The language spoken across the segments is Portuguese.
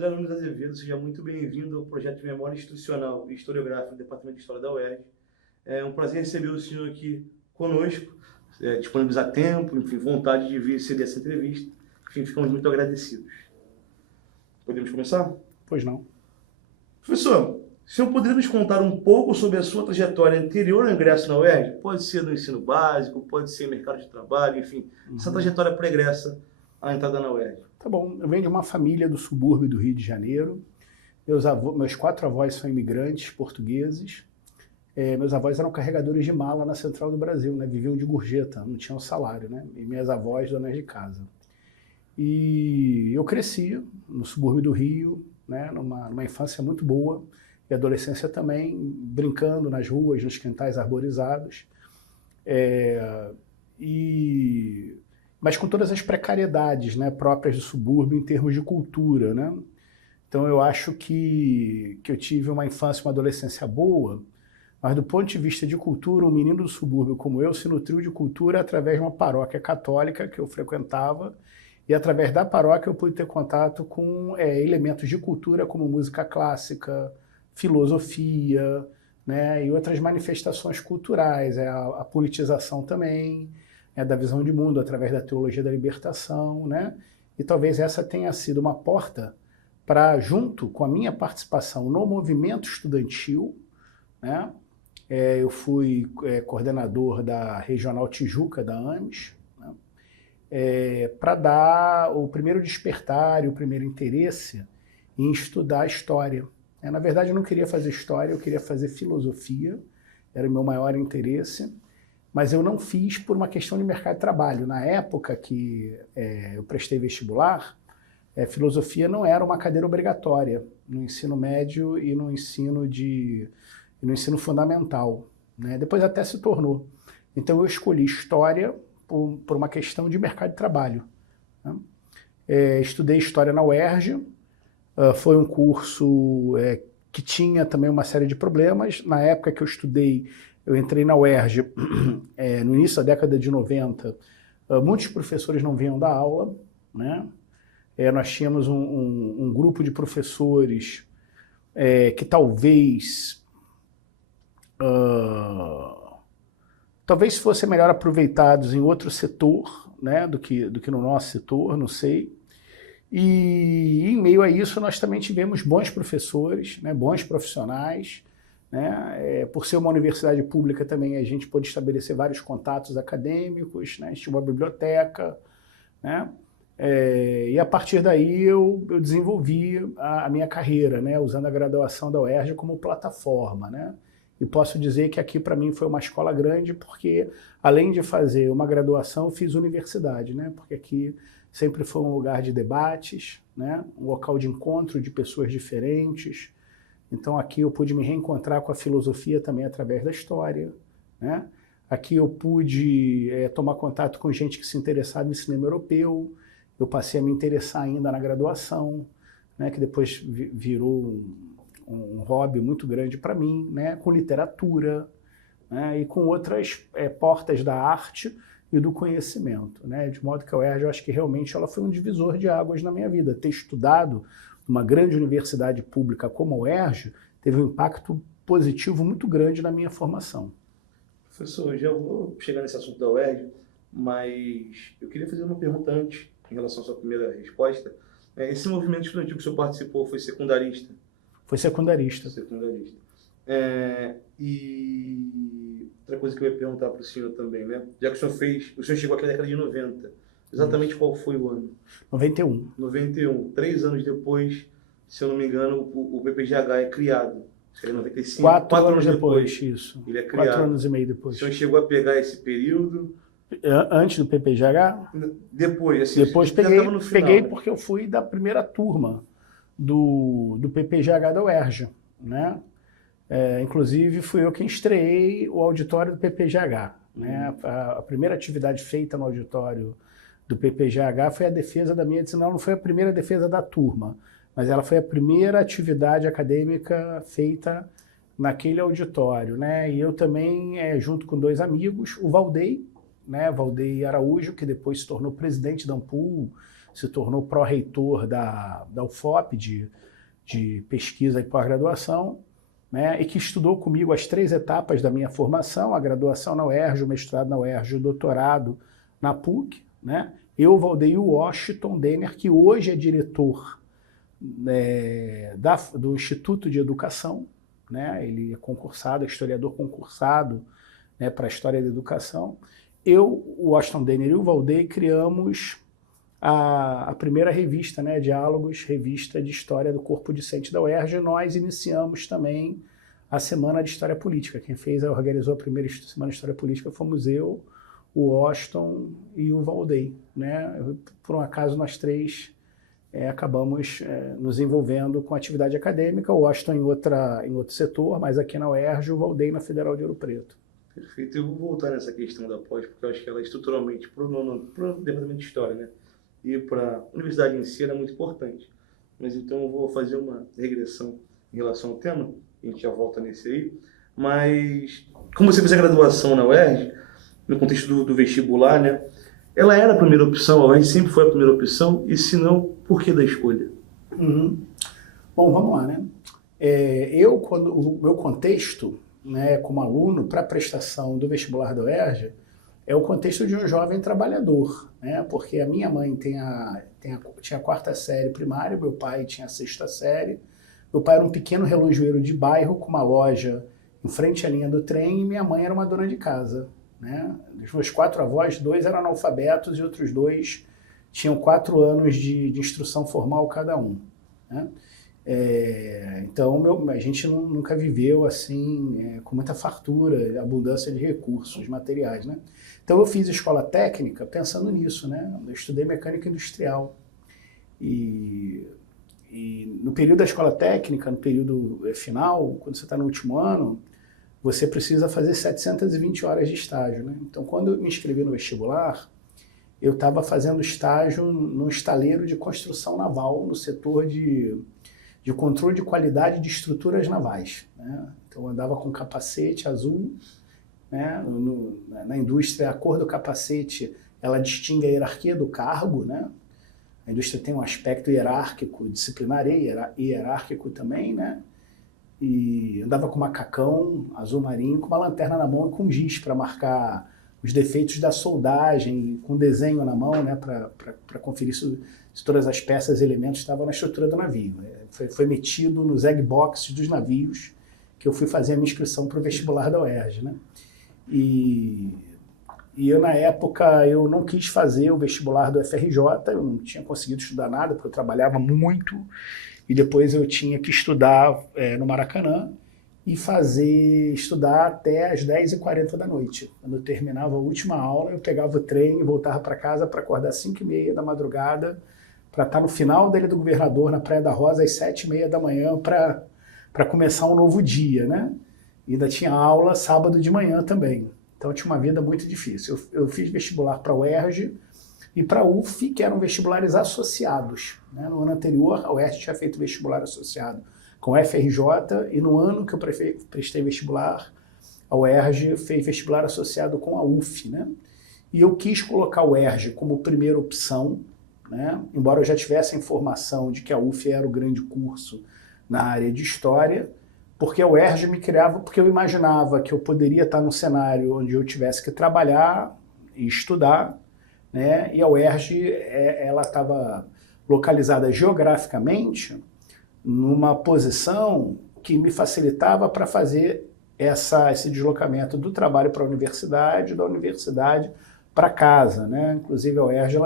André Nunes Azevedo, seja muito bem-vindo ao projeto de memória institucional e historiográfica do Departamento de História da UERJ. É um prazer receber o senhor aqui conosco, disponibilizar tempo, enfim, vontade de vir ceder essa entrevista. Enfim, ficamos muito agradecidos. Podemos começar? Pois não. Professor, o senhor poderia nos contar um pouco sobre a sua trajetória anterior ao ingresso na UERJ? Pode ser no ensino básico, pode ser no mercado de trabalho, enfim, essa trajetória pregressa à entrada na UERJ. Tá bom, eu venho de uma família do subúrbio do Rio de Janeiro. Meus 4 avós são imigrantes portugueses. Meus avós eram carregadores de mala na Central do Brasil, né? Viviam de gorjeta, não tinham salário, né? E minhas avós, donas de casa. E eu cresci no subúrbio do Rio, né? Numa infância muito boa, e adolescência também, brincando nas ruas, nos quintais arborizados. Mas com todas as precariedades, né, próprias do subúrbio em termos de cultura, né? Então eu acho que eu tive uma infância e uma adolescência boa, mas do ponto de vista de cultura, um menino do subúrbio como eu se nutriu de cultura através de uma paróquia católica que eu frequentava, e através da paróquia eu pude ter contato com elementos de cultura como música clássica, filosofia, né, e outras manifestações culturais, a politização também, da visão de mundo através da teologia da libertação, né? E talvez essa tenha sido uma porta para, junto com a minha participação no movimento estudantil, né? Eu fui coordenador da Regional Tijuca, da AMES, né? Para dar o primeiro despertar e o primeiro interesse em estudar história. Na verdade, eu não queria fazer história, eu queria fazer filosofia, era o meu maior interesse. Mas eu não fiz por uma questão de mercado de trabalho. Na época que eu prestei vestibular, filosofia não era uma cadeira obrigatória no ensino médio e no ensino fundamental, né? Depois até se tornou. Então eu escolhi história por uma questão de mercado de trabalho, né? Estudei história na UERJ, foi um curso que tinha também uma série de problemas. Na época que eu estudei, eu entrei na UERJ no início da década de 90, muitos professores não vinham dar aula, né? Nós tínhamos um grupo de professores que talvez fossem melhor aproveitados em outro setor, né, do que no nosso setor, não sei. E em meio a isso nós também tivemos bons professores, né, bons profissionais, né? Por ser uma universidade pública também a gente pôde estabelecer vários contatos acadêmicos, né? Tinha uma biblioteca, né? E a partir daí eu desenvolvi a minha carreira, né? Usando a graduação da UERJ como plataforma, né? E posso dizer que aqui para mim foi uma escola grande porque além de fazer uma graduação eu fiz universidade, né? Porque aqui sempre foi um lugar de debates, né? Um local de encontro de pessoas diferentes. Então aqui eu pude me reencontrar com a filosofia também através da história, né? Aqui eu pude tomar contato com gente que se interessava em cinema europeu. Eu passei a me interessar ainda na graduação, né? Que depois virou um hobby muito grande para mim, né? Com literatura, né? E com outras portas da arte e do conhecimento, né? De modo que a UERJ, eu acho que realmente ela foi um divisor de águas na minha vida. Ter estudado uma grande universidade pública como a UERJ teve um impacto positivo muito grande na minha formação. Professor, já vou chegar nesse assunto da UERJ, mas eu queria fazer uma pergunta antes, em relação à sua primeira resposta. Esse movimento estudantil que o senhor participou foi secundarista? Foi secundarista. Secundarista. E outra coisa que eu ia perguntar para o senhor também, né? Já que o senhor chegou aqui na década de 90, exatamente qual foi o ano? 91. 91. 3 anos depois, se eu não me engano, o PPGH é criado. Isso aí é 95. 4 anos depois, isso. Ele é criado. 4 anos e meio depois. O senhor chegou a pegar esse período? Antes do PPGH? Depois, assim. Depois peguei porque eu fui da primeira turma do PPGH da UERJ, né? Inclusive fui eu quem estreei o auditório do PPGH, né? A primeira atividade feita no auditório do PPGH foi a defesa da minha disciplina. Não foi a primeira defesa da turma, mas ela foi a primeira atividade acadêmica feita naquele auditório, né? E eu também, junto com 2 amigos, o Valdei, né? Valdei Araújo, que depois se tornou presidente da Ampul, se tornou pró-reitor da UFOP, de pesquisa e pós-graduação, né, e que estudou comigo as 3 etapas da minha formação, a graduação na UERJ, o mestrado na UERJ, o doutorado na PUC, né? Eu, Valdeir Washington Denner, que hoje é diretor do Instituto de Educação, né? Ele é concursado, é historiador concursado, né, para a história da educação. Eu, o Washington Denner e o Valdeir criamos a primeira revista, né, Diálogos, revista de história do corpo discente da UERJ, e nós iniciamos também a Semana de História Política. Quem organizou a primeira Semana de História Política fomos eu, o Washington e o Valdeir, né? Por um acaso, nós 3 acabamos nos envolvendo com atividade acadêmica, o Washington em outro setor, mas aqui na UERJ, o Valdeir na Federal de Ouro Preto. Perfeito. Eu vou voltar nessa questão da pós, porque eu acho que ela estruturalmente, para o departamento de História, né, e para a universidade em si, é muito importante. Mas então eu vou fazer uma regressão em relação ao tema, a gente já volta nesse aí. Mas, como você fez a graduação na UERJ, no contexto do vestibular, né, ela era a primeira opção, a UERJ sempre foi a primeira opção, e se não, por que da escolha? Uhum. Bom, vamos lá, né? Quando o meu contexto, né, como aluno, para a prestação do vestibular da UERJ, é o contexto de um jovem trabalhador, né? Porque a minha mãe tinha a 4ª série primária, meu pai tinha a 6ª série, meu pai era um pequeno relojoeiro de bairro com uma loja em frente à linha do trem, e minha mãe era uma dona de casa, né? Dos meus 4 avós, 2 eram analfabetos e outros 2 tinham 4 anos de instrução formal cada um, né? Então a gente nunca viveu assim com muita fartura, abundância de recursos materiais, né? Então eu fiz escola técnica pensando nisso, né? Eu estudei mecânica industrial e no período da escola técnica, no período final, quando você está no último ano, você precisa fazer 720 horas de estágio, né? Então quando eu me inscrevi no vestibular, eu estava fazendo estágio no estaleiro de construção naval, no setor de controle de qualidade de estruturas navais, né? Então eu andava com capacete azul, né? Na indústria, a cor do capacete, ela distingue a hierarquia do cargo, né? A indústria tem um aspecto hierárquico, disciplinar e hierárquico também, né? E andava com macacão azul marinho, com uma lanterna na mão e com giz para marcar os defeitos da soldagem, com desenho na mão, né, para conferir se todas as peças e elementos estavam na estrutura do navio. Foi metido nos egg boxes dos navios que eu fui fazer a minha inscrição para o vestibular da UERJ, né? E eu, na época, eu não quis fazer o vestibular do FRJ, eu não tinha conseguido estudar nada, porque eu trabalhava muito, e depois eu tinha que estudar no Maracanã, e estudar até as 10h40 da noite. Quando eu terminava a última aula, eu pegava o trem e voltava para casa para acordar às 5h30 da madrugada, para estar no final da Ilha do Governador, na Praia da Rosa, às 7h30 da manhã, para começar um novo dia, né? E ainda tinha aula sábado de manhã também. Então eu tinha uma vida muito difícil. Eu fiz vestibular para a UERJ e para a UF, que eram vestibulares associados, né? No ano anterior, a UERJ tinha feito vestibular associado com a FRJ, e no ano que eu prestei vestibular, a UERJ fez vestibular associado com a UF, né? E eu quis colocar a UERJ como primeira opção, né? Embora eu já tivesse a informação de que a UF era o grande curso na área de História, porque a UERJ me criava, porque eu imaginava que eu poderia estar num cenário onde eu tivesse que trabalhar e estudar, né? E a UERJ, ela estava localizada geograficamente numa posição que me facilitava para fazer esse deslocamento do trabalho para a universidade, da universidade para casa, né? Inclusive a UERJ,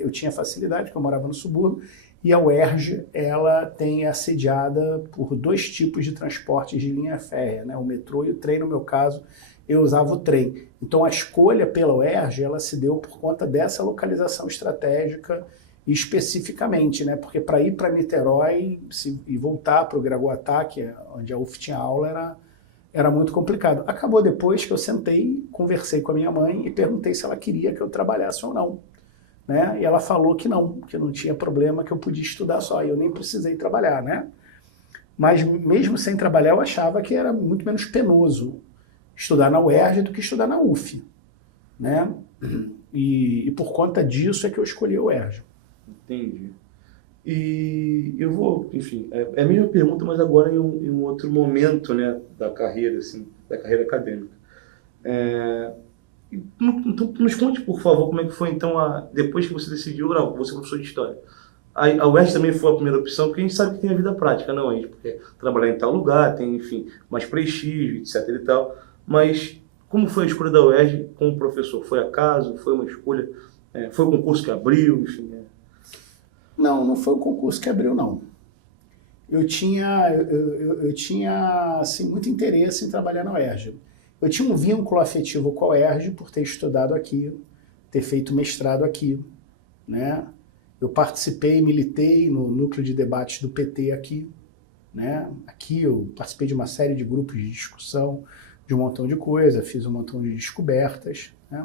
eu tinha facilidade, porque eu morava no subúrbio, e a UERJ, ela tem assediada por 2 tipos de transportes de linha férrea, né? O metrô e o trem. No meu caso, eu usava o trem. Então a escolha pela UERJ, ela se deu por conta dessa localização estratégica especificamente, né? Porque para ir para Niterói e voltar para o Gragoatá, que é onde a UF tinha aula, era muito complicado. Acabou depois que eu sentei, conversei com a minha mãe e perguntei se ela queria que eu trabalhasse ou não, né? E ela falou que não tinha problema, que eu podia estudar só, e eu nem precisei trabalhar, né? Mas mesmo sem trabalhar, eu achava que era muito menos penoso estudar na UERJ do que estudar na UF, né? E por conta disso é que eu escolhi a UERJ. Entendi. E eu vou, enfim, é a mesma pergunta, mas agora em um outro momento, né, da carreira, assim, da carreira acadêmica. Então, nos conte, por favor, como é que foi, então, depois que você decidiu, não, você é professor de História. A UERJ também foi a primeira opção, porque a gente sabe que tem a vida prática, não, a gente quer trabalhar em tal lugar, tem, enfim, mais prestígio, etc e tal. Mas como foi a escolha da UERJ como professor? Foi acaso? Foi uma escolha? Foi o concurso que abriu? Enfim, Não, não foi o concurso que abriu, não. Eu tinha assim, muito interesse em trabalhar na UERJ. Eu tinha um vínculo afetivo com a UERJ por ter estudado aqui, ter feito mestrado aqui, né? Eu participei e militei no núcleo de debates do PT aqui, né? Aqui eu participei de uma série de grupos de discussão, de um montão de coisa, fiz um montão de descobertas, né?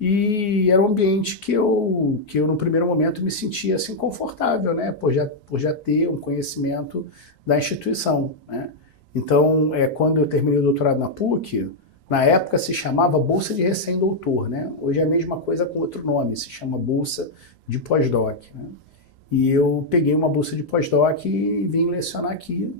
E era um ambiente que eu no primeiro momento me sentia assim confortável, né? Por já ter um conhecimento da instituição, né? Então, quando eu terminei o doutorado na PUC, na época se chamava Bolsa de Recém-Doutor, né? Hoje é a mesma coisa com outro nome, se chama Bolsa de Pós-Doc, né? E eu peguei uma bolsa de pós-doc e vim lecionar aqui.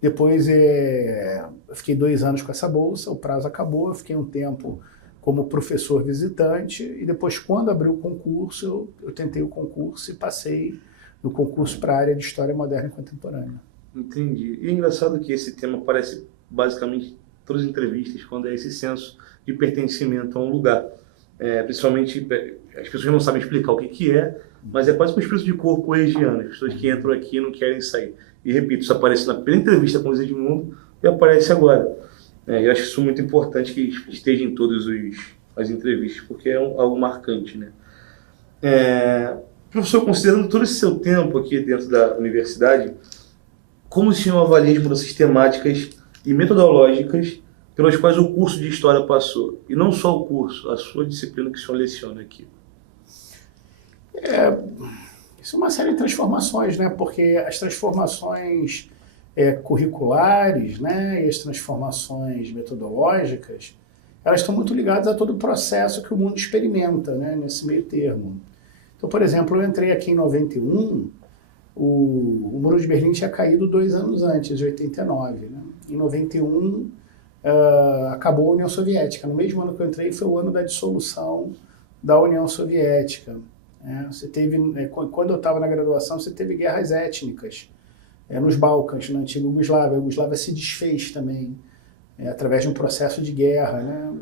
Depois eu fiquei 2 anos com essa bolsa, o prazo acabou, eu fiquei um tempo como professor visitante e depois, quando abriu o concurso, eu tentei o concurso e passei no concurso para a área de História Moderna e Contemporânea. entendi. E é engraçado que esse tema aparece basicamente em todas as entrevistas, quando é esse senso de pertencimento a um lugar. Principalmente, as pessoas não sabem explicar o que é, mas é quase uma espécie de corpo hergiano. As pessoas que entram aqui não querem sair. E repito, isso aparece na primeira entrevista com o Edmundo e aparece agora. Eu acho isso muito importante que esteja em todas as entrevistas, porque é algo marcante, né? Professor, considerando todo esse seu tempo aqui dentro da universidade, como o senhor avalia as mudanças sistemáticas e metodológicas pelas quais o curso de História passou? E não só o curso, a sua disciplina que o senhor leciona aqui. Isso é uma série de transformações, né? Porque as transformações curriculares, né, e as transformações metodológicas, elas estão muito ligadas a todo o processo que o mundo experimenta, né, nesse meio termo. Então, por exemplo, eu entrei aqui em 91, o Muro de Berlim tinha caído 2 anos antes, em 89. Né? Em 91, acabou a União Soviética. No mesmo ano que eu entrei foi o ano da dissolução da União Soviética. Você teve, quando eu estava na graduação, você teve guerras étnicas nos Balcãs, na antiga Iugoslávia. A Iugoslávia se desfez também, através de um processo de guerra. Né?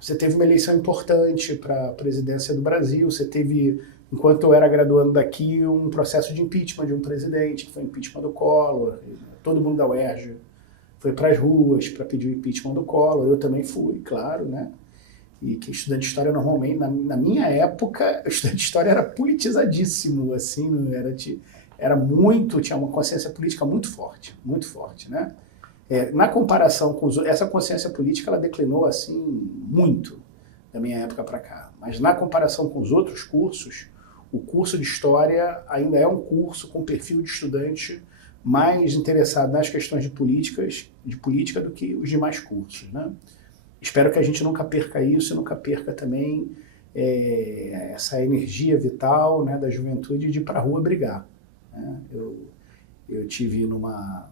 Você teve uma eleição importante para a presidência do Brasil, você teve, enquanto eu era graduando daqui, um processo de impeachment de um presidente, que foi o impeachment do Collor. Todo mundo da UERJ foi para as ruas para pedir o impeachment do Collor, eu também fui, claro, né? E que estudante de história normalmente, na minha época, o estudante de história era politizadíssimo, assim, tinha uma consciência política muito forte, né? Na comparação com essa consciência política, ela declinou, assim, muito da minha época para cá. Mas na comparação com os outros cursos, o curso de História ainda é um curso com perfil de estudante mais interessado nas questões de política do que os demais cursos, né? Espero que a gente nunca perca isso e nunca perca também essa energia vital, né, da juventude de ir para a rua brigar. Né? Eu tive numa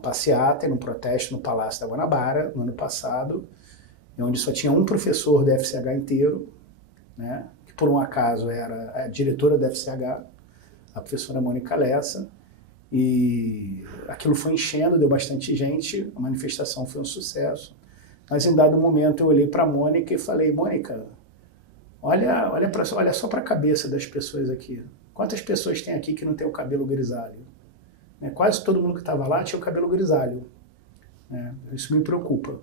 passeata e num protesto no Palácio da Guanabara, no ano passado, onde só tinha um professor da FCH inteiro, né, que por um acaso era a diretora da FCH, a professora Mônica Lessa, e aquilo foi enchendo, deu bastante gente, a manifestação foi um sucesso. Mas em dado momento eu olhei para a Mônica e falei, Mônica, olha só para a cabeça das pessoas aqui. Quantas pessoas tem aqui que não tem o cabelo grisalho? Quase todo mundo que estava lá tinha o cabelo grisalho. Isso me preocupa.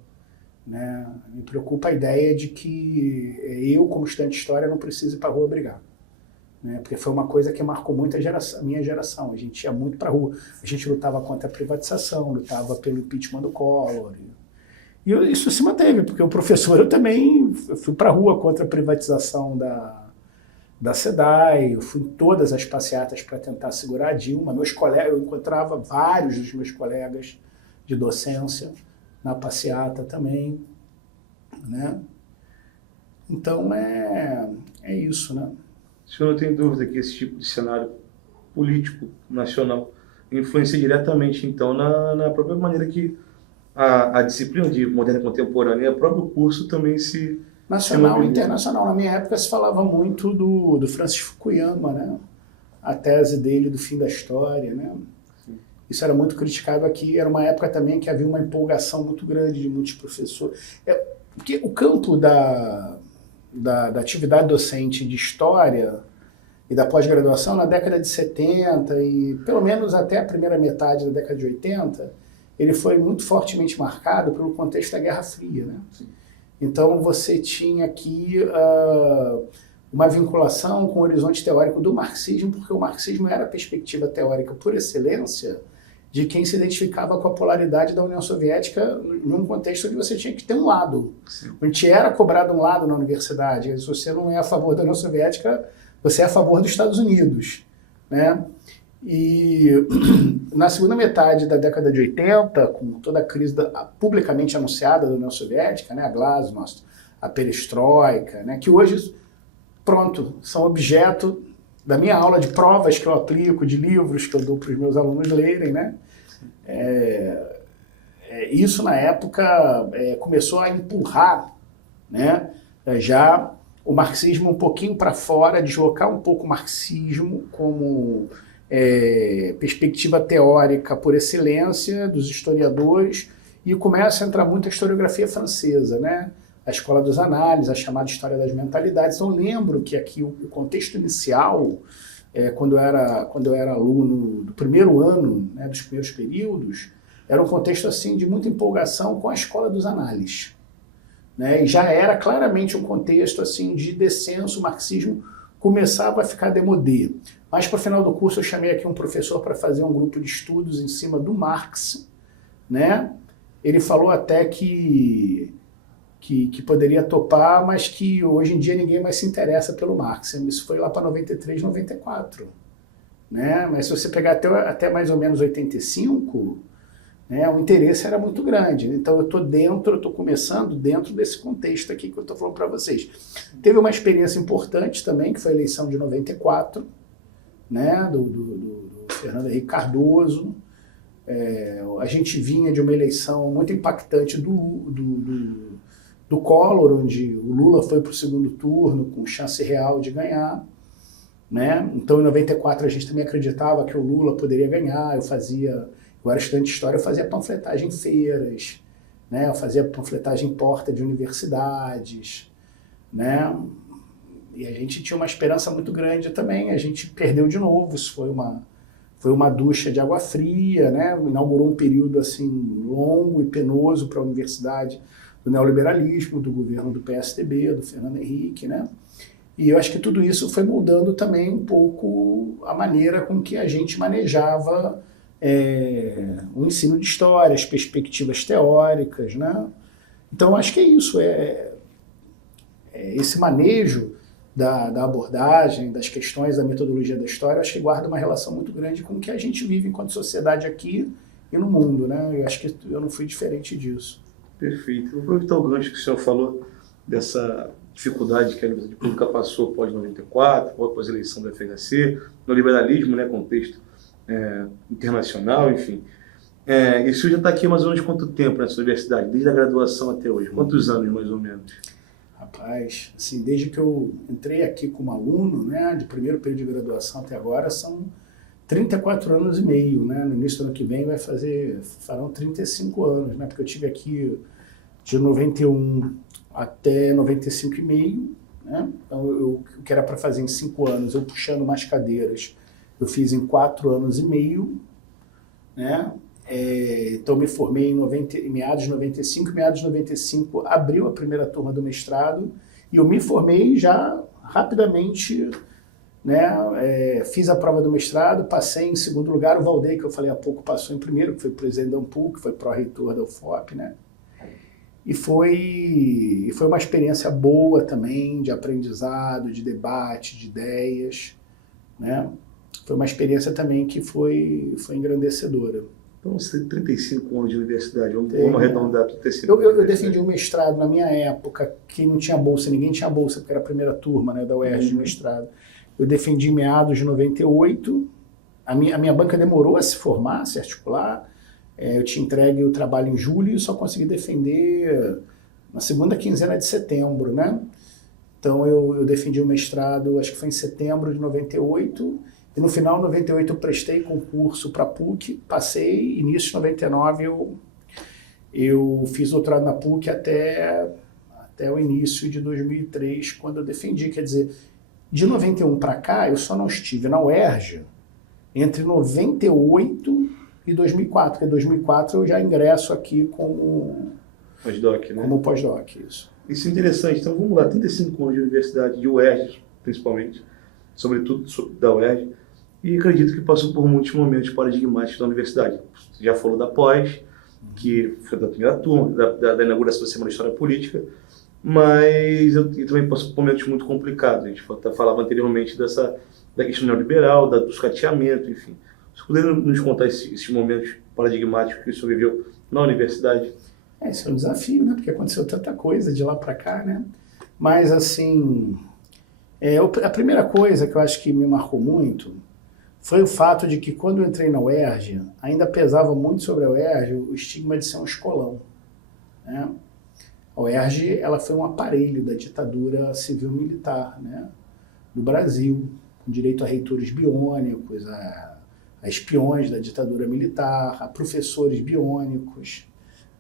Me preocupa a ideia de que eu, como estudante de história, não preciso ir para a rua brigar. Porque foi uma coisa que marcou muito a minha geração. A gente ia muito para a rua. A gente lutava contra a privatização, lutava pelo impeachment do Collor. E isso se manteve, porque o professor, eu também fui para a rua contra a privatização da SEDAI, eu fui em todas as passeatas para tentar segurar a Dilma. Eu encontrava vários dos meus colegas de docência na passeata também, né? Então é isso, né? O senhor não tem dúvida que esse tipo de cenário político nacional influencia diretamente, então, na própria maneira que a disciplina de moderna contemporânea e o próprio curso também se Nacional e mobiliza. internacional. Na minha época se falava muito do Francis Fukuyama, né? A tese dele do fim da história, né? Isso era muito criticado aqui. Era uma época também que havia uma empolgação muito grande de muitos professores. Porque o campo da atividade docente de história e da pós-graduação na década de 70 e pelo menos até a primeira metade da década de 80, ele foi muito fortemente marcado pelo contexto da Guerra Fria, né? Sim. Então você tinha aqui uma vinculação com o horizonte teórico do marxismo, porque o marxismo era a perspectiva teórica por excelência de quem se identificava com a polaridade da União Soviética num contexto onde você tinha que ter um lado. Sim. Onde era cobrado um lado na universidade. Se você não é a favor da União Soviética, você é a favor dos Estados Unidos, né? E na segunda metade da década de 80, com toda a crise publicamente anunciada da União Soviética, né, a Glasnost, a Perestroika, né, que hoje, pronto, são objeto da minha aula de provas que eu aplico, de livros que eu dou para os meus alunos lerem, né? Isso, na época, começou a empurrar, né, já o marxismo um pouquinho para fora, deslocar um pouco o marxismo como perspectiva teórica por excelência dos historiadores, e começa a entrar muito a historiografia francesa, né? A escola dos análises, a chamada história das mentalidades. Então, eu lembro que aqui o contexto inicial, quando eu era aluno do primeiro ano, né, dos primeiros períodos, era um contexto assim de muita empolgação com a escola dos análises, né? E já era claramente um contexto assim de descenso, o marxismo começava a ficar démodé. Mas para o final do curso eu chamei aqui um professor para fazer um grupo de estudos em cima do Marx, né? Ele falou até que poderia topar, mas que hoje em dia ninguém mais se interessa pelo Marx. Isso foi lá para 93, 94. Né? Mas se você pegar até mais ou menos 85, né, o interesse era muito grande. Então eu estou começando dentro desse contexto aqui que eu estou falando para vocês. Teve uma experiência importante também, que foi a eleição de 94, né, do Fernando Henrique Cardoso. A gente vinha de uma eleição muito impactante do Collor, onde o Lula foi para o segundo turno com chance real de ganhar, né? Então, em 94, a gente também acreditava que o Lula poderia ganhar. Eu era estudante de história, eu fazia panfletagem em feiras, né? Eu fazia panfletagem em porta de universidades, né? E a gente tinha uma esperança muito grande também. A gente perdeu de novo. Isso foi uma ducha de água fria, né? Inaugurou um período assim longo e penoso para a universidade, do neoliberalismo, do governo do PSDB, do Fernando Henrique, né? E eu acho que tudo isso foi moldando também um pouco a maneira com que a gente manejava o ensino de história, as perspectivas teóricas, né? Então, acho que é isso, esse manejo da abordagem, das questões da metodologia da história, acho que guarda uma relação muito grande com o que a gente vive enquanto sociedade aqui e no mundo, né? Eu acho que eu não fui diferente disso. Perfeito. Vou aproveitar o gancho que o senhor falou dessa dificuldade que a universidade pública passou pós-94, após a eleição do FHC, no liberalismo, né, contexto internacional, enfim. E o senhor já está aqui há mais ou menos quanto tempo nessa universidade, desde a graduação até hoje? Quantos anos, mais ou menos? Rapaz, assim, desde que eu entrei aqui como aluno, né, de primeiro período de graduação até agora, são 34 anos e meio, né? No início do ano que vem farão 35 anos, né? Porque eu tive aqui de 91 até 95 e meio, né? Então, o que era para fazer em 5 anos, eu puxando mais cadeiras, eu fiz em 4 anos e meio, né? Então, me formei em meados de 95, abriu a primeira turma do mestrado, e eu me formei já rapidamente, né? Fiz a prova do mestrado, passei em segundo lugar, o Valdeir, que eu falei há pouco, passou em primeiro, que foi presidente da Ampul, que foi pró-reitor da UFOP, né? E foi uma experiência boa também, de aprendizado, de debate, de ideias, né? Foi uma experiência também que foi engrandecedora. Então, você tem 35 anos de universidade, vamos arredondar 35 eu defendi um mestrado na minha época, que não tinha bolsa, ninguém tinha bolsa, porque era a primeira turma, né, da UERJ de mestrado. Eu defendi em meados de 98, a minha banca demorou a se formar, a se articular, eu tinha entregue o trabalho em julho e só consegui defender na segunda quinzena de setembro, né? Então eu defendi o mestrado, acho que foi em setembro de 98, e no final de 98 eu prestei concurso para a PUC, passei, início de 99 eu fiz doutorado na PUC até o início de 2003, quando eu defendi. Quer dizer, de 91 para cá, eu só não estive na UERJ entre 98 e 2004, porque em 2004 eu já ingresso aqui como pós-doc, né? Como pós-doc, isso. Isso é interessante. Então vamos lá, 35 anos de universidade, de UERJ principalmente, sobretudo da UERJ, e acredito que passou por muitos momentos paradigmáticos da universidade. Você já falou da pós, que foi da primeira turma, da inauguração da Semana de História Política, mas eu também passou por momentos muito complicados. A gente falava anteriormente da questão neoliberal, do escateamento, enfim. Você poderia nos contar esses momentos paradigmáticos que o senhor viveu na universidade? Esse é um desafio, né? Porque aconteceu tanta coisa de lá para cá, né? Mas, assim, a primeira coisa que eu acho que me marcou muito foi o fato de que quando eu entrei na UERJ, ainda pesava muito sobre a UERJ o estigma de ser um escolão, né? A UERJ, ela foi um aparelho da ditadura civil-militar, né, do Brasil, com direito a reitores biônicos, a espiões da ditadura militar, a professores biônicos,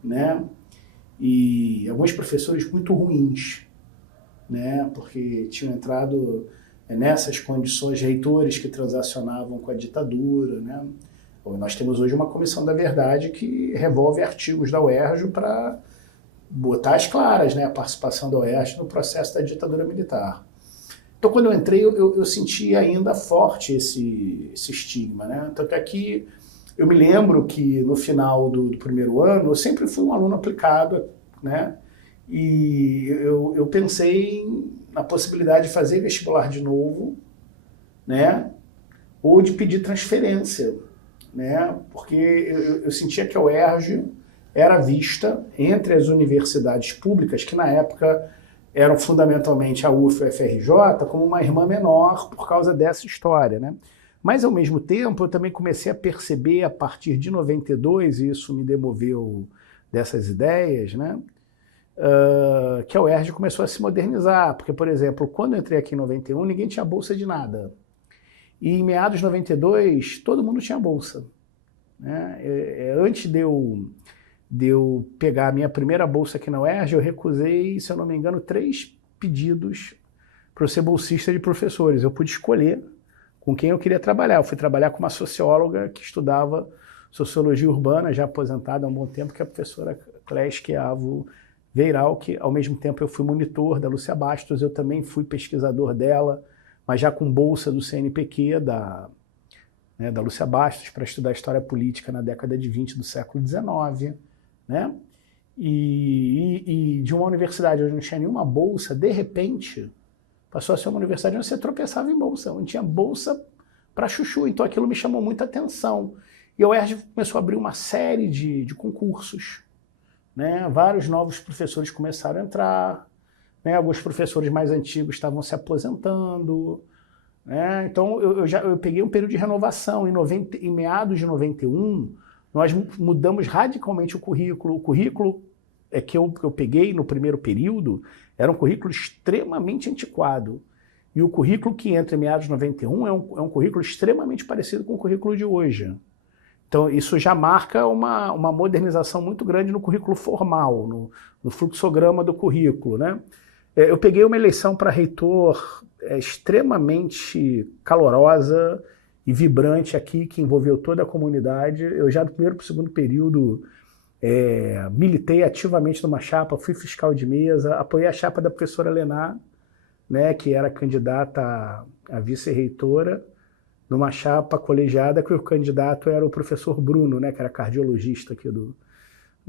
né, e alguns professores muito ruins, né, porque tinham entrado nessas condições, reitores que transacionavam com a ditadura, né. Nós temos hoje uma comissão da verdade que revolve artigos da UERJ para botar as claras, né, a participação da UERJ no processo da ditadura militar. Então, quando eu entrei, eu senti ainda forte esse estigma, né? Tanto é que eu me lembro que no final do primeiro ano, eu sempre fui um aluno aplicado, né? E eu pensei na possibilidade de fazer vestibular de novo, né? Ou de pedir transferência, né? Porque eu sentia que a UERJ era vista entre as universidades públicas, que na época eram fundamentalmente a UF e a FRJ, como uma irmã menor por causa dessa história, né? Mas, ao mesmo tempo, eu também comecei a perceber, a partir de 92, e isso me demoveu dessas ideias, né? Que a UERJ começou a se modernizar, porque, por exemplo, quando eu entrei aqui em 91, ninguém tinha bolsa de nada. E em meados de 92, todo mundo tinha bolsa, né? Antes de eu pegar a minha primeira bolsa aqui na UERJ, eu recusei, se eu não me engano, 3 pedidos para eu ser bolsista de professores. Eu pude escolher com quem eu queria trabalhar. Eu fui trabalhar com uma socióloga que estudava sociologia urbana, já aposentada há um bom tempo, que é a professora Clésia Avo Veiral, que ao mesmo tempo eu fui monitor da Lúcia Bastos, eu também fui pesquisador dela, mas já com bolsa do CNPq, da Lúcia Bastos, para estudar história política na década de 20 do século XIX. Né? E de uma universidade onde não tinha nenhuma bolsa, de repente, passou a ser uma universidade onde você tropeçava em bolsa, onde tinha bolsa para chuchu. Então aquilo me chamou muita atenção. E a UERJ começou a abrir uma série de concursos, né? Vários novos professores começaram a entrar, né? Alguns professores mais antigos estavam se aposentando, né? Então eu peguei um período de renovação. Em meados de 91, nós mudamos radicalmente o currículo. O currículo que eu peguei no primeiro período era um currículo extremamente antiquado. E o currículo que entra em meados de 91 é um currículo extremamente parecido com o currículo de hoje. Então isso já marca uma modernização muito grande no currículo formal, no fluxograma do currículo, né? Eu peguei uma eleição para reitor extremamente calorosa e vibrante aqui, que envolveu toda a comunidade. Eu já do primeiro para o segundo período militei ativamente numa chapa, fui fiscal de mesa, apoiei a chapa da professora Lenar, né, que era candidata a vice-reitora, numa chapa colegiada que o candidato era o professor Bruno, né, que era cardiologista aqui do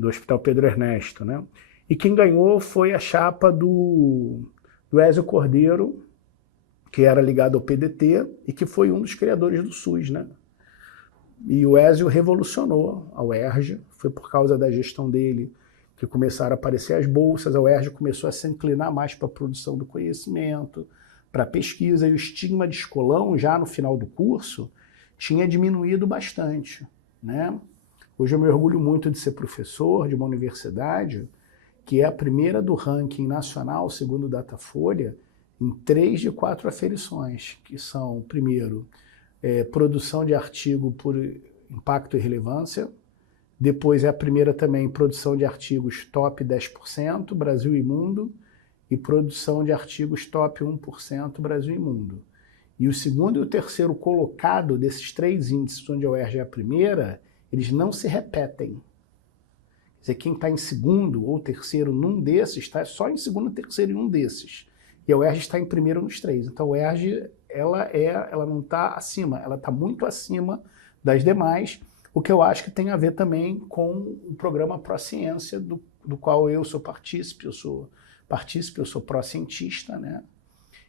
Hospital Pedro Ernesto, né? E quem ganhou foi a chapa do Ézio Cordeiro, que era ligado ao PDT e que foi um dos criadores do SUS, né? E o Ézio revolucionou a UERJ, foi por causa da gestão dele que começaram a aparecer as bolsas, a UERJ começou a se inclinar mais para a produção do conhecimento, para a pesquisa, e o estigma de escolão, já no final do curso, tinha diminuído bastante, né? Hoje eu me orgulho muito de ser professor de uma universidade que é a primeira do ranking nacional, segundo o Datafolha, em 3 de 4 aferições, que são, primeiro, produção de artigo por impacto e relevância, depois é a primeira também produção de artigos top 10%, Brasil e mundo, e produção de artigos top 1%, Brasil e mundo. E o segundo e o terceiro colocado desses 3 índices, onde a UERJ é a primeira, eles não se repetem. Quer dizer, quem está em segundo ou terceiro num desses, está só em segundo, terceiro em um desses. E a UERJ está em primeiro nos 3. Então a UERJ, ela não está acima, ela está muito acima das demais, o que eu acho que tem a ver também com o programa Pró-Ciência, do qual eu sou partícipe, eu sou pró-cientista, né?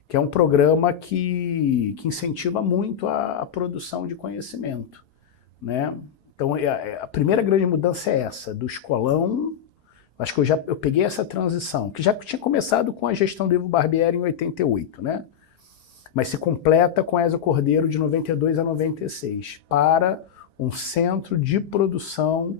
Que é um programa que incentiva muito a produção de conhecimento, né? Então, a primeira grande mudança é essa, do escolão. Acho que eu peguei essa transição, que já tinha começado com a gestão do Ivo Barbieri em 88, né? Mas se completa com Ézio Cordeiro de 92 a 96, para um centro de produção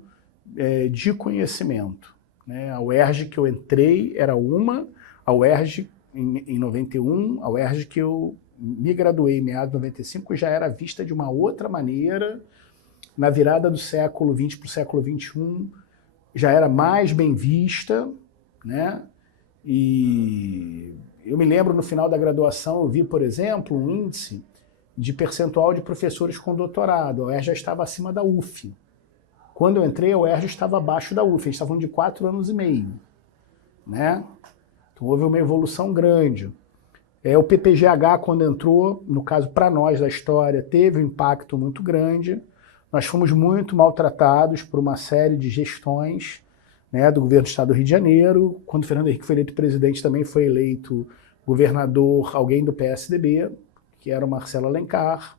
de conhecimento, né? A UERJ que eu entrei era uma, a UERJ em 91, a UERJ que eu me graduei em meados de 95 já era vista de uma outra maneira. Na virada do século XX para o século XXI, já era mais bem vista, né? E eu me lembro, no final da graduação, eu vi, por exemplo, um índice de percentual de professores com doutorado. A UERJ já estava acima da UF. Quando eu entrei, a UERJ estava abaixo da UF. A gente estava falando de 4 anos e meio, né? Então houve uma evolução grande. O PPGH, quando entrou, no caso para nós da história, teve um impacto muito grande. Nós fomos muito maltratados por uma série de gestões, né, do governo do estado do Rio de Janeiro. Quando o Fernando Henrique foi eleito presidente, também foi eleito governador alguém do PSDB, que era o Marcelo Alencar.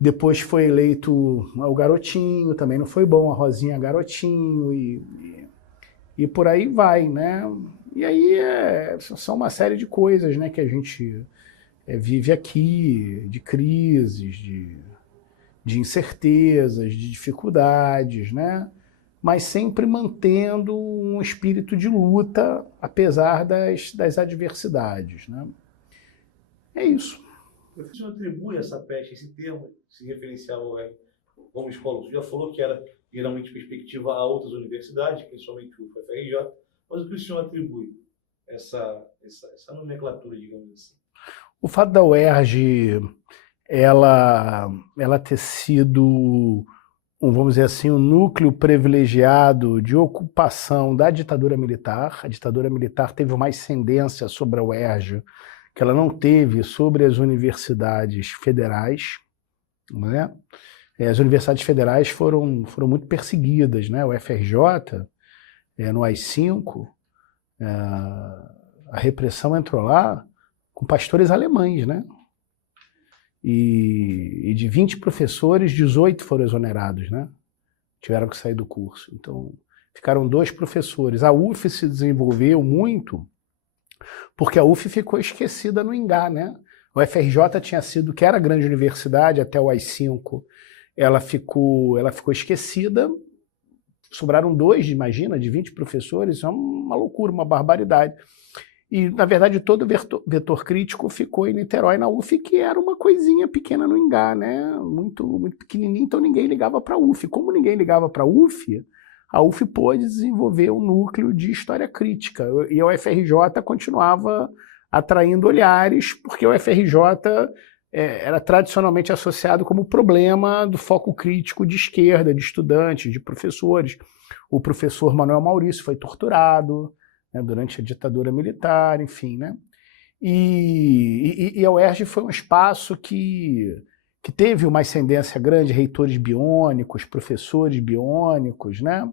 Depois foi eleito o Garotinho, também não foi bom, a Rosinha Garotinho, e por aí vai, né? E aí são uma série de coisas, né, que a gente vive aqui, de crises, de incertezas, de dificuldades, né? Mas sempre mantendo um espírito de luta, apesar das adversidades, né? É isso. O senhor atribui essa peste, esse termo, se referencial como escola? O senhor já falou que era geralmente perspectiva a outras universidades, principalmente o FRJ, mas o que o senhor atribui essa nomenclatura, digamos assim? O fato da UERJ ela ter sido, vamos dizer assim, um núcleo privilegiado de ocupação da ditadura militar. A ditadura militar teve uma ascendência sobre a UERJ que ela não teve sobre as universidades federais, né? As universidades federais foram muito perseguidas, né? O FRJ, no AI-5, a repressão entrou lá com pastores alemães, né? E de 20 professores, 18 foram exonerados, né? Tiveram que sair do curso. Então, ficaram 2 professores. A UF se desenvolveu muito porque a UF ficou esquecida no Ingá, né? O FRJ tinha sido, que era a grande universidade até o AI-5, ela ficou esquecida. Sobraram 2, imagina, de 20 professores. Isso é uma loucura, uma barbaridade. E, na verdade, todo o vetor crítico ficou em Niterói, na UF, que era uma coisinha pequena no Ingá, né? Muito, muito pequenininha, então ninguém ligava para a UF. Como ninguém ligava para a UF pôde desenvolver um núcleo de história crítica. E a UFRJ continuava atraindo olhares, porque o FRJ era tradicionalmente associado como problema do foco crítico de esquerda, de estudantes, de professores. O professor Manuel Maurício foi torturado, né, durante a ditadura militar, enfim, né? E a UERJ foi um espaço que teve uma ascendência grande, reitores biônicos, professores biônicos, né?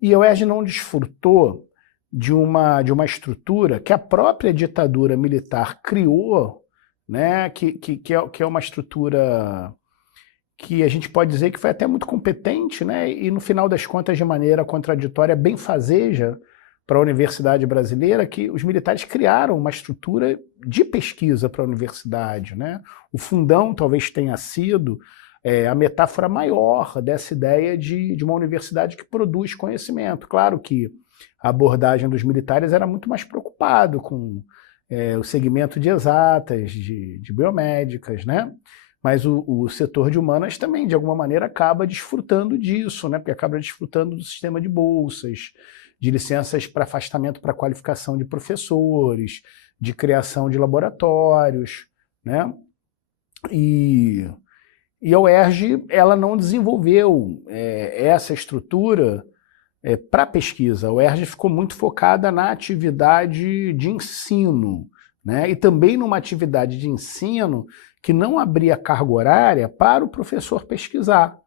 E a UERJ não desfrutou de uma estrutura que a própria ditadura militar criou, né? Que é uma estrutura que a gente pode dizer que foi até muito competente, né? E no final das contas, de maneira contraditória, benfazeja para a universidade brasileira, que os militares criaram uma estrutura de pesquisa para a universidade, né? O Fundão talvez tenha sido a metáfora maior dessa ideia de uma universidade que produz conhecimento. Claro que a abordagem dos militares era muito mais preocupado com o segmento de exatas, de biomédicas, né? Mas o setor de humanas também, de alguma maneira, acaba desfrutando disso, né? Porque acaba desfrutando do sistema de bolsas, de licenças para afastamento para qualificação de professores, de criação de laboratórios, né? E a UERJ, ela não desenvolveu essa estrutura para pesquisa. A UERJ ficou muito focada na atividade de ensino, né? E também numa atividade de ensino que não abria carga horária para o professor pesquisar.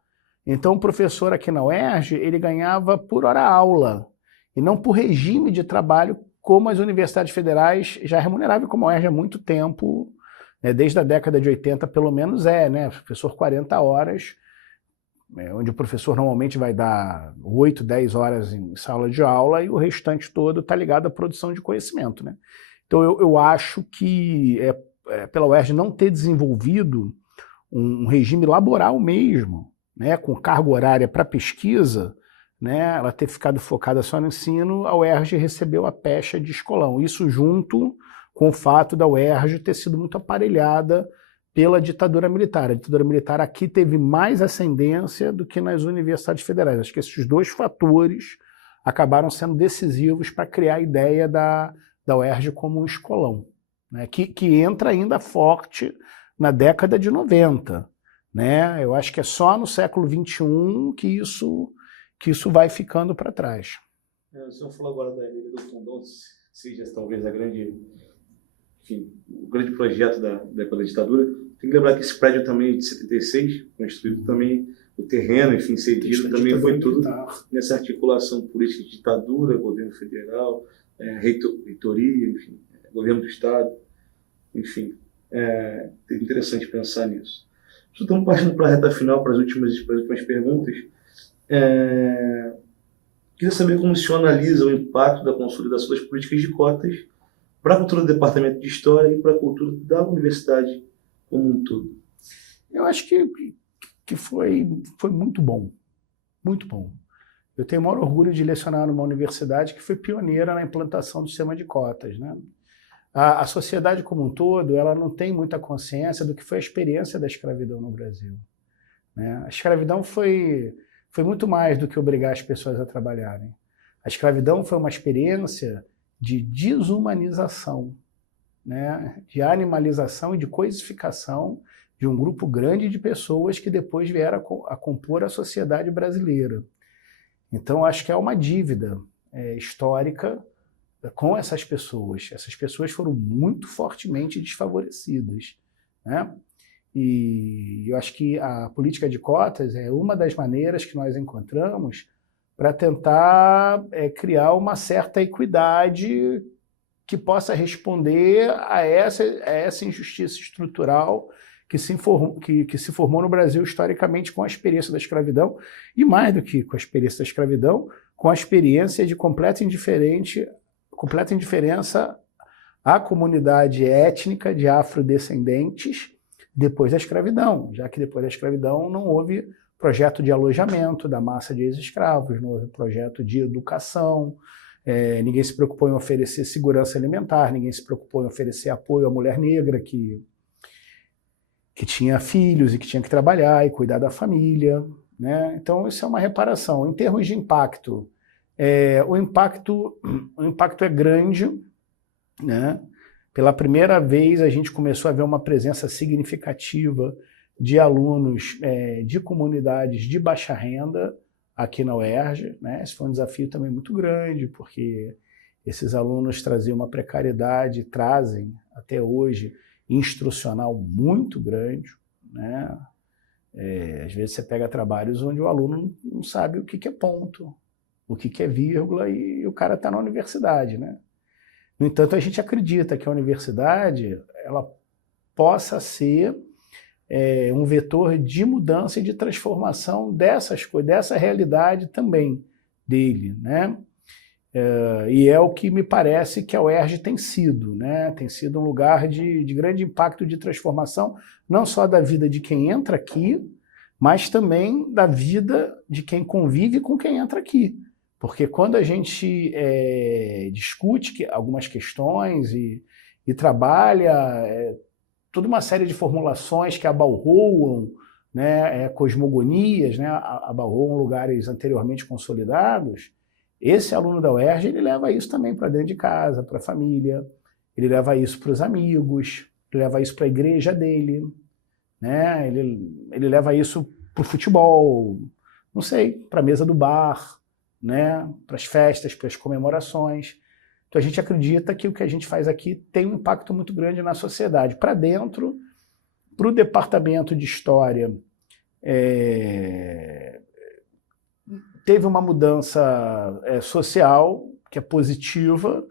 Então, o professor aqui na UERJ, ele ganhava por hora aula, e não por regime de trabalho, como as universidades federais já remuneravam, como a UERJ há muito tempo, né, desde a década de 80 pelo menos né? Professor 40 horas, onde o professor normalmente vai dar 8, 10 horas em sala de aula e o restante todo está ligado à produção de conhecimento, né? Então eu acho que pela UERJ não ter desenvolvido um regime laboral mesmo, né, com carga horária para pesquisa, né, ela ter ficado focada só no ensino, a UERJ recebeu a pecha de escolão. Isso junto com o fato da UERJ ter sido muito aparelhada pela ditadura militar. A ditadura militar aqui teve mais ascendência do que nas universidades federais. Acho que esses dois fatores acabaram sendo decisivos para criar a ideia da UERJ como um escolão, né, que entra ainda forte na década de 90. Né? Eu acho que é só no século XXI que isso vai ficando para trás. O senhor falou agora da Ilha do Fundão, seja talvez o grande projeto da época da ditadura. Tem que lembrar que esse prédio também de 76, construído também, o terreno, enfim, cedido, também foi tudo nessa articulação política de ditadura, governo federal, reitoria, enfim, governo do Estado, enfim. É interessante pensar nisso. Estamos partindo para a reta final, para as últimas perguntas. Queria saber como o senhor analisa o impacto da consolidação das políticas de cotas para a cultura do Departamento de História e para a cultura da universidade como um todo. Eu acho que foi muito bom, muito bom. Eu tenho o maior orgulho de lecionar numa universidade que foi pioneira na implantação do sistema de cotas, né? A sociedade como um todo, ela não tem muita consciência do que foi a experiência da escravidão no Brasil, né? A escravidão foi muito mais do que obrigar as pessoas a trabalharem. A escravidão foi uma experiência de desumanização, né? De animalização e de coisificação de um grupo grande de pessoas que depois vieram a compor a sociedade brasileira. Então, acho que é uma dívida histórica com essas pessoas. Essas pessoas foram muito fortemente desfavorecidas, né? E eu acho que a política de cotas é uma das maneiras que nós encontramos para tentar criar uma certa equidade que possa responder a essa injustiça estrutural que se formou no Brasil historicamente com a experiência da escravidão, e mais do que com a experiência da escravidão, com a experiência de completa indiferença à comunidade étnica de afrodescendentes depois da escravidão, já que depois da escravidão não houve projeto de alojamento da massa de ex-escravos, não houve projeto de educação, ninguém se preocupou em oferecer segurança alimentar, ninguém se preocupou em oferecer apoio à mulher negra que tinha filhos e que tinha que trabalhar e cuidar da família, né? Então isso é uma reparação. Em termos de impacto, o impacto é grande, né? Pela primeira vez a gente começou a ver uma presença significativa de alunos de comunidades de baixa renda aqui na UERJ, né? Esse foi um desafio também muito grande, porque esses alunos traziam uma precariedade, trazem até hoje, instrucional muito grande, né? Às vezes você pega trabalhos onde o aluno não sabe o que é ponto, o que é vírgula, e o cara está na universidade, né? No entanto, a gente acredita que a universidade ela possa ser um vetor de mudança e de transformação dessas coisas, dessa realidade também dele, né? E é o que me parece que a UERJ tem sido, né? Tem sido um lugar de grande impacto de transformação, não só da vida de quem entra aqui, mas também da vida de quem convive com quem entra aqui. Porque quando a gente discute algumas questões e trabalha toda uma série de formulações que abalroam, né, cosmogonias, né, abalroam lugares anteriormente consolidados, esse aluno da UERJ, ele leva isso também para dentro de casa, para a família, ele leva isso para os amigos, ele leva isso para a igreja dele, né? Ele leva isso para o futebol, não sei, para a mesa do bar, né? Para as festas, para as comemorações. Então a gente acredita que o que a gente faz aqui tem um impacto muito grande na sociedade. Para dentro, para o departamento de História, teve uma mudança social, que é positiva,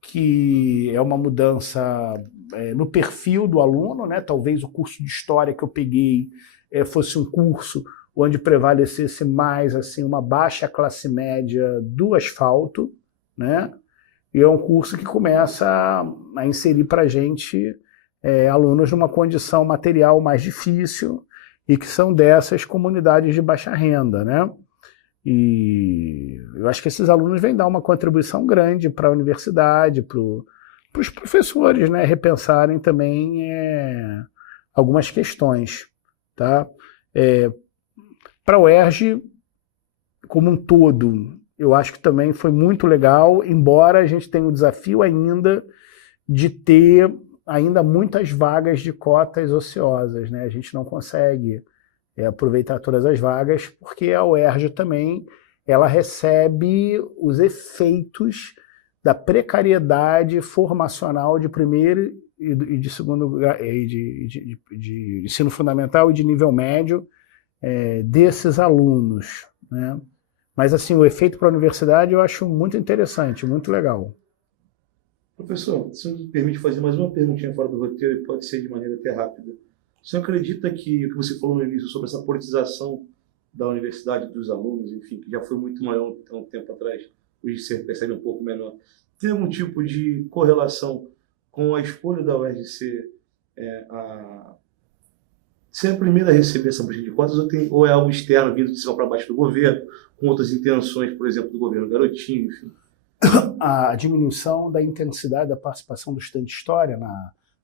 que é uma mudança no perfil do aluno, né? Talvez o curso de História que eu peguei fosse um curso onde prevalecesse mais assim, uma baixa classe média do asfalto, né? E é um curso que começa a inserir para a gente alunos numa condição material mais difícil e que são dessas comunidades de baixa renda, né? E eu acho que esses alunos vêm dar uma contribuição grande para a universidade, para os professores, né, repensarem também algumas questões. Tá? Para a UERJ, como um todo, eu acho que também foi muito legal, embora a gente tenha o desafio ainda de ter ainda muitas vagas de cotas ociosas, né? A gente não consegue aproveitar todas as vagas, porque a UERJ também ela recebe os efeitos da precariedade formacional de primeiro e de segundo de ensino fundamental e de nível médio desses alunos, né? Mas assim, o efeito para a universidade eu acho muito interessante, muito legal. Professor, se me permite fazer mais uma perguntinha fora do roteiro, e pode ser de maneira até rápida. O senhor acredita que o que você falou no início sobre essa politização da universidade, dos alunos, enfim, que já foi muito maior há um tempo atrás, hoje você percebe um pouco menor, tem algum tipo de correlação com a escolha da UERJ ser a primeira a receber essa política de cotas, ou é algo externo, vindo de cima para baixo do governo, com outras intenções, por exemplo, do governo Garotinho, enfim? A diminuição da intensidade da participação do estudante de História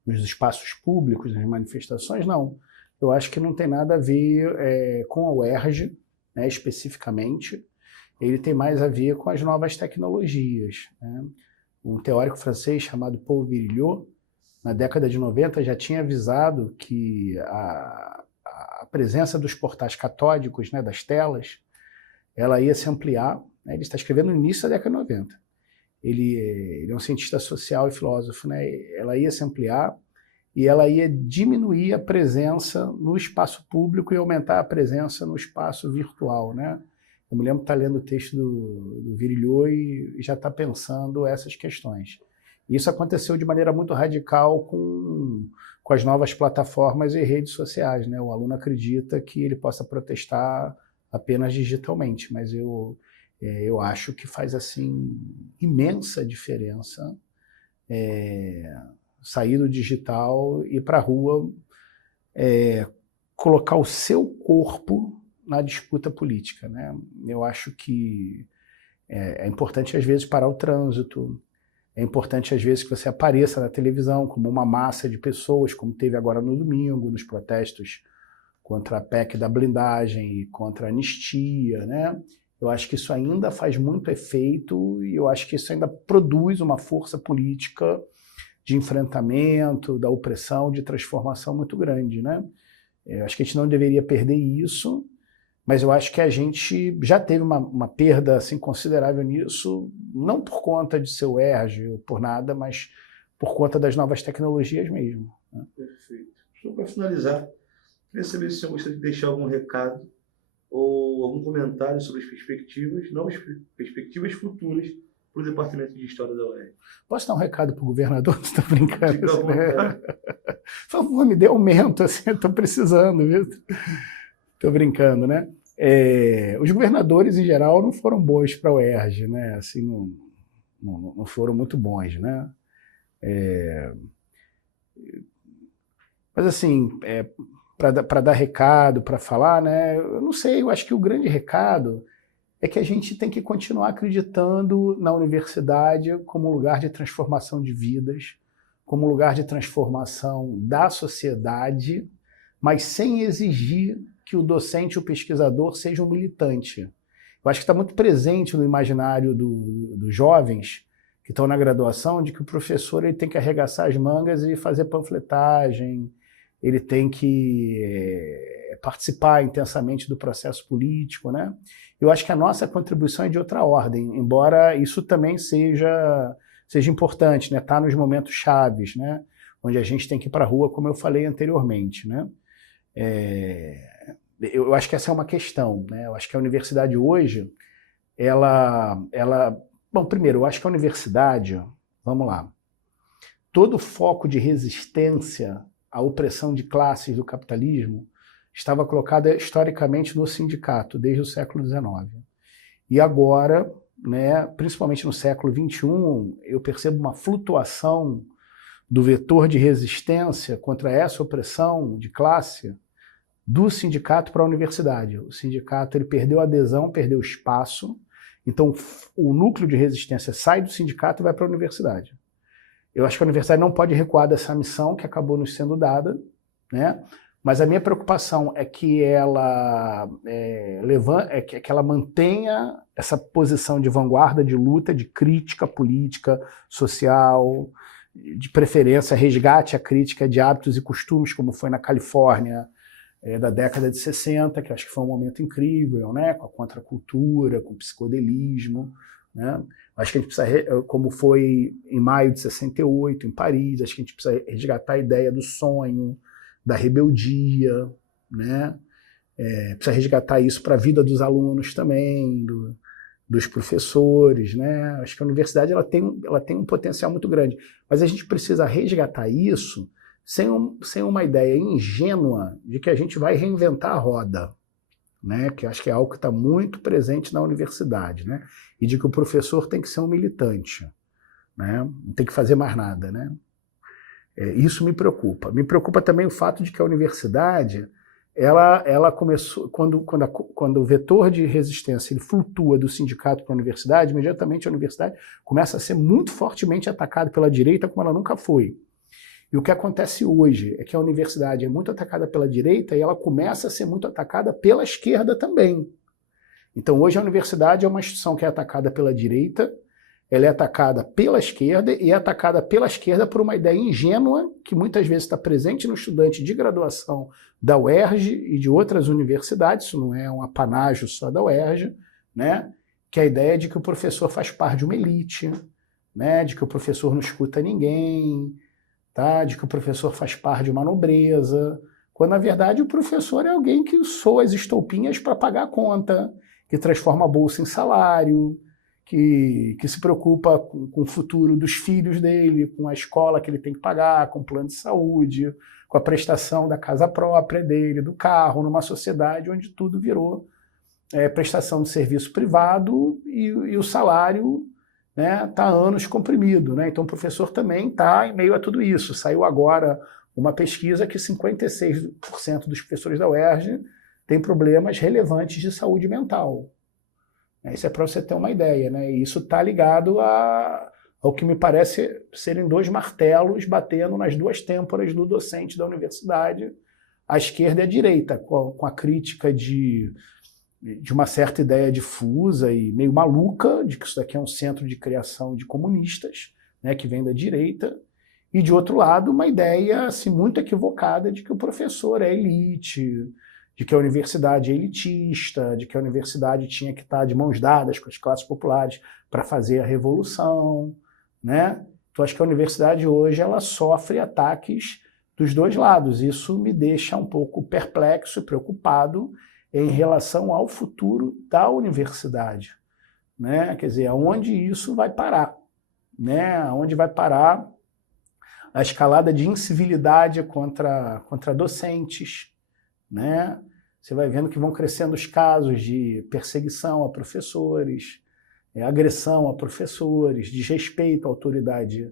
nos espaços públicos, nas manifestações, não. Eu acho que não tem nada a ver com a UERJ, né, especificamente. Ele tem mais a ver com as novas tecnologias, né? Um teórico francês chamado Paul Virilio, na década de 90, já tinha avisado que a presença dos portais catódicos, né, das telas, ela ia se ampliar, né? Ele está escrevendo no início da década de 90. Ele é um cientista social e filósofo, né? Ela ia se ampliar e ela ia diminuir a presença no espaço público e aumentar a presença no espaço virtual, né? Eu me lembro de estar lendo o texto do Virilio e já está pensando essas questões. Isso aconteceu de maneira muito radical com as novas plataformas e redes sociais, né? O aluno acredita que ele possa protestar apenas digitalmente, mas eu acho que faz assim imensa diferença sair do digital e ir para a rua, colocar o seu corpo na disputa política, né? Eu acho que é importante às vezes parar o trânsito, é importante às vezes que você apareça na televisão como uma massa de pessoas, como teve agora no domingo, nos protestos contra a PEC da blindagem e contra a anistia, né? Eu acho que isso ainda faz muito efeito e eu acho que isso ainda produz uma força política de enfrentamento, da opressão, de transformação muito grande, né? Eu acho que a gente não deveria perder isso, mas eu acho que a gente já teve uma perda assim, considerável nisso, não por conta de ser UERJ ou por nada, mas por conta das novas tecnologias mesmo, né? Perfeito. Só para finalizar, queria saber se o senhor gostaria de deixar algum recado ou algum comentário sobre as perspectivas, novas perspectivas futuras para o Departamento de História da UERJ. Posso dar um recado para o governador? Você está brincando? Diga à vontade. Por favor, me dê aumento, assim, eu estou precisando, viu? Estou brincando, né? Os governadores, em geral, não foram bons para a UERJ, né? Assim, não foram muito bons, né? Mas, assim, para dar recado, para falar, né? Eu não sei, eu acho que o grande recado é que a gente tem que continuar acreditando na universidade como lugar de transformação de vidas, como lugar de transformação da sociedade, mas sem exigir que o docente, o pesquisador, seja um militante. Eu acho que está muito presente no imaginário dos jovens que estão na graduação de que o professor ele tem que arregaçar as mangas e fazer panfletagem, ele tem que participar intensamente do processo político, né? Eu acho que a nossa contribuição é de outra ordem, embora isso também seja importante, né? Tá nos momentos chaves, né? Onde a gente tem que ir para a rua, como eu falei anteriormente, né? Eu acho que essa é uma questão, né? Eu acho que a universidade hoje, bom, primeiro, eu acho que a universidade, vamos lá, todo o foco de resistência à opressão de classes do capitalismo estava colocada historicamente no sindicato, desde o século XIX. E agora, né, principalmente no século XXI, eu percebo uma flutuação do vetor de resistência contra essa opressão de classe do sindicato para a universidade. O sindicato ele perdeu adesão, perdeu espaço, então o núcleo de resistência sai do sindicato e vai para a universidade. Eu acho que a universidade não pode recuar dessa missão que acabou nos sendo dada, né? Mas a minha preocupação é que ela que ela mantenha essa posição de vanguarda, de luta, de crítica política, social, de preferência, resgate a crítica de hábitos e costumes, como foi na Califórnia da década de 60, que acho que foi um momento incrível, né? Com a contracultura, com o psicodelismo, né? Acho que a gente precisa, como foi em maio de 68, em Paris, acho que a gente precisa resgatar a ideia do sonho, da rebeldia, né? Precisa resgatar isso para a vida dos alunos também, dos professores, né? Acho que a universidade ela tem um potencial muito grande, mas a gente precisa resgatar isso sem uma ideia ingênua de que a gente vai reinventar a roda, né? Que acho que é algo que está muito presente na universidade, né? E de que o professor tem que ser um militante, né? Não tem que fazer mais nada, né? Isso me preocupa. Me preocupa também o fato de que a universidade, ela começou, quando o vetor de resistência ele flutua do sindicato para a universidade, imediatamente a universidade começa a ser muito fortemente atacada pela direita como ela nunca foi. E o que acontece hoje é que a universidade é muito atacada pela direita e ela começa a ser muito atacada pela esquerda também. Então hoje a universidade é uma instituição que é atacada pela direita, ela é atacada pela esquerda e é atacada pela esquerda por uma ideia ingênua que muitas vezes está presente no estudante de graduação da UERJ e de outras universidades, isso não é um apanágio só da UERJ, né? Que é a ideia de que o professor faz parte de uma elite, né? De que o professor não escuta ninguém, tá? De que o professor faz parte de uma nobreza, quando na verdade o professor é alguém que soa as estoupinhas para pagar a conta, que transforma a bolsa em salário, que se preocupa com o futuro dos filhos dele, com a escola que ele tem que pagar, com o plano de saúde, com a prestação da casa própria dele, do carro, numa sociedade onde tudo virou prestação de serviço privado e o salário está anos comprimido, né? Então o professor também está em meio a tudo isso. Saiu agora uma pesquisa que 56% dos professores da UERJ têm problemas relevantes de saúde mental. Isso é para você ter uma ideia, né? E isso está ligado ao que me parece serem dois martelos batendo nas duas têmporas do docente da universidade, a esquerda e a direita, com a crítica de uma certa ideia difusa e meio maluca de que isso daqui é um centro de criação de comunistas, né, que vem da direita, e de outro lado uma ideia assim, muito equivocada de que o professor é elite, de que a universidade é elitista, de que a universidade tinha que estar de mãos dadas com as classes populares para fazer a revolução, né? Então acho que a universidade hoje ela sofre ataques dos dois lados. Isso me deixa um pouco perplexo e preocupado em relação ao futuro da universidade, né? Quer dizer, aonde isso vai parar, né? Aonde vai parar a escalada de incivilidade contra docentes, né? Você vai vendo que vão crescendo os casos de perseguição a professores, agressão a professores, desrespeito à autoridade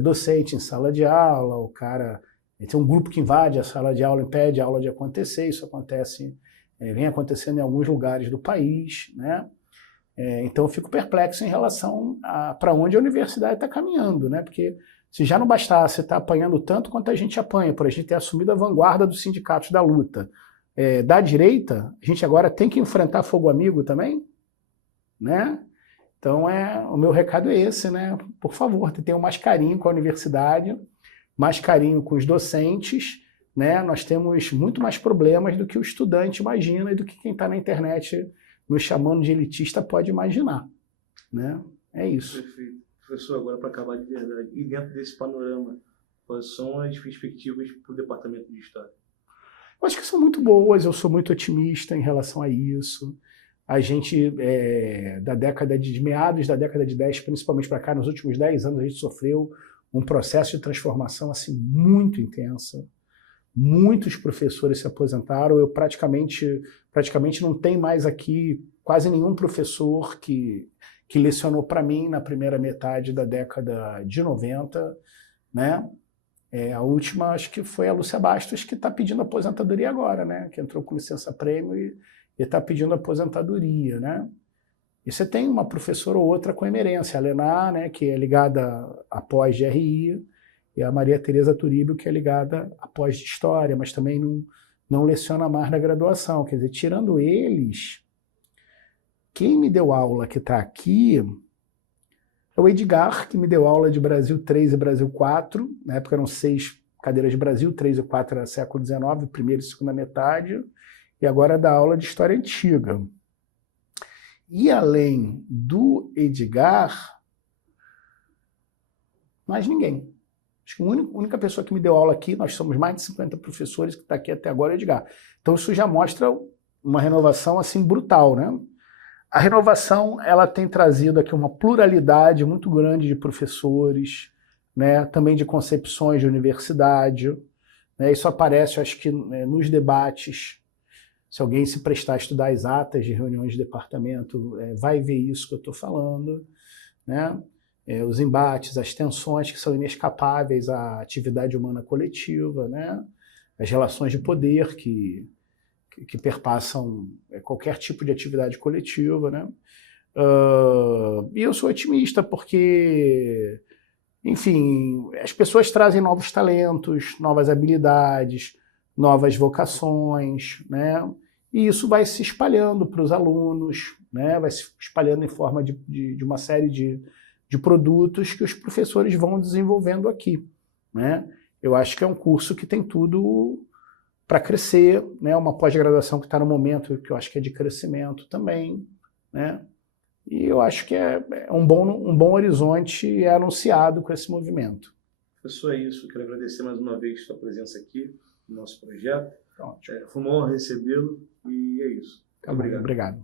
docente em sala de aula, o cara tem um grupo que invade a sala de aula, impede a aula de acontecer, isso acontece, vem acontecendo em alguns lugares do país, né? Então eu fico perplexo em relação a para onde a universidade está caminhando, né? Porque se já não bastasse estar apanhando tanto quanto a gente apanha, por a gente ter assumido a vanguarda dos sindicatos da luta, da direita, a gente agora tem que enfrentar fogo amigo também, né? Então o meu recado é esse, né? Por favor, tenham mais carinho com a universidade, mais carinho com os docentes, né? Nós temos muito mais problemas do que o estudante imagina e do que quem está na internet nos chamando de elitista pode imaginar, né? É isso. Perfeito. Professor, agora para acabar de verdade, e dentro desse panorama, quais são as perspectivas para o Departamento de História? Eu acho que são muito boas, eu sou muito otimista em relação a isso. A gente, de meados da década de 10, principalmente para cá, nos últimos 10 anos, a gente sofreu um processo de transformação assim, muito intensa. Muitos professores se aposentaram, eu praticamente não tem mais aqui quase nenhum professor que lecionou para mim na primeira metade da década de 90, né? A última, acho que foi a Lúcia Bastos, que está pedindo aposentadoria agora, né? Que entrou com licença-prêmio e está pedindo aposentadoria, né? E você tem uma professora ou outra com emerência, a Lená, né, que é ligada à pós-GRI, e a Maria Tereza Turíbio, que é ligada à pós-história, mas também não leciona mais na graduação. Quer dizer, tirando eles, quem me deu aula que está aqui é o Edgar, que me deu aula de Brasil 3 e Brasil 4. Na época eram 6 cadeiras de Brasil, 3 e 4 era século XIX, primeira e segunda metade, e agora dá aula de História Antiga. E além do Edgar, mais ninguém. Acho que a única pessoa que me deu aula aqui, nós somos mais de 50 professores que está aqui até agora, é o Edgar. Então isso já mostra uma renovação assim brutal, né? A renovação, ela tem trazido aqui uma pluralidade muito grande de professores, né? Também de concepções de universidade, né? Isso aparece, acho que, nos debates. Se alguém se prestar a estudar as atas de reuniões de departamento, vai ver isso que eu estou falando, né? Os embates, as tensões que são inescapáveis à atividade humana coletiva, né? As relações de poder que perpassam qualquer tipo de atividade coletiva, né? E eu sou otimista porque, enfim, as pessoas trazem novos talentos, novas habilidades, novas vocações, né? E isso vai se espalhando para os alunos, né? Vai se espalhando em forma de uma série de produtos que os professores vão desenvolvendo aqui, né? Eu acho que é um curso que tem tudo para crescer, né? Uma pós-graduação que está no momento que eu acho que é de crescimento também, né? E eu acho que é um bom horizonte anunciado com esse movimento. Professor, é isso. Quero agradecer mais uma vez a sua presença aqui no nosso projeto. Foi uma honra recebê-lo e é isso. Obrigado.